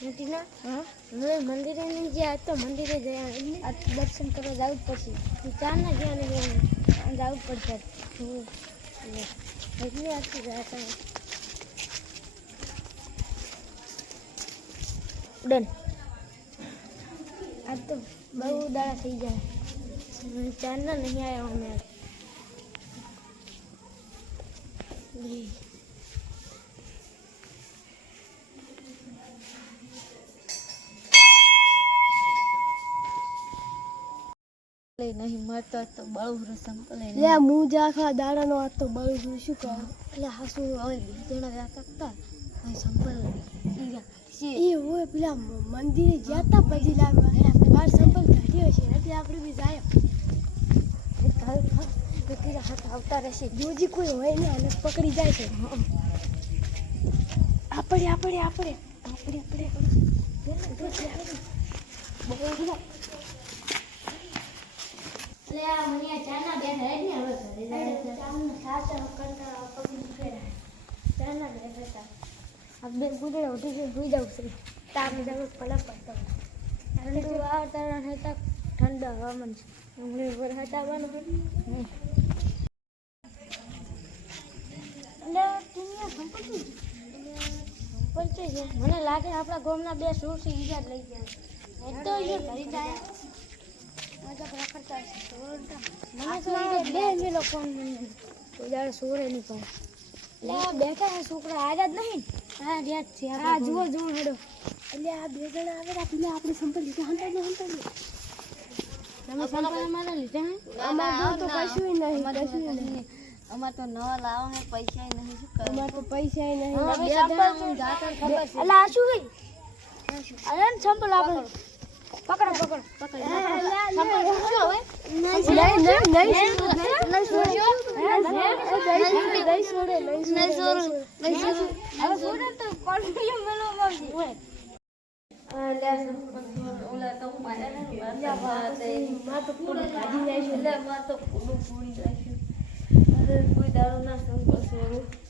નથી ના હવે મંદિરે નહીં ગયા તો મંદિરે ગયા આ દર્શન કરવા જવું જ પડશે ચાર ના ગયા ને જવું જ પડશે એટલે આખી ગયા તમે ડન આ તો બહુ દાડા થઈ જાય ચાર ના નહીં આવ્યા અમે નહીં મળતો તો બળું સંપલ લે હું જાખા દાડાનો આ તો બળું શું કહું એટલે હાસુ હવે બીજણા જાતા હતા ભાઈ સંપલ એ હોય પેલા મંદિરે જતા પછી લાગવા આપણે બાર સંપલ કાઢ્યો છે એટલે આપણે બી જાય પેલા હાથ આવતા રહેશે જોજી કોઈ હોય ને અને પકડી જાય છે આપણે એટલે આ મને ચાના બેઠા જ ને હવે ઘરે ચાના સાચા કંટાળા પગી ફેરા ચાના બેઠા આ બે ગુડે ઉઠી ગઈ સુઈ જાવ છે તાપ જવું પલક પડતો ઠંડુ વાતાવરણ હતા ઠંડા હવામાન છે હમણાં વરસાદ આવવાનો એટલે સંપત્તિ છે મને લાગે આપણા ગામના બે શું છે ઈજા લઈ ગયા એ તો એ ઘરે જાય બેઠા છોકરા આઝાદ નહીં હા યાદ છે આ જુઓ હેડો એટલે આ બે જણા આવેલા પેલા આપણે સંપલ લીધા હંતાડો તમે સંપલ અમારા લીધા અમાર તો કશું નહીં અમાર તો નવા લાવો હે પૈસા નહીં શું કરે અમાર તો પૈસા નહીં જાતર ખબર છે અલા આ શું ગઈ અરે સંપલ આપણે પકડો કોઈ દારૂ ના સંપર્ક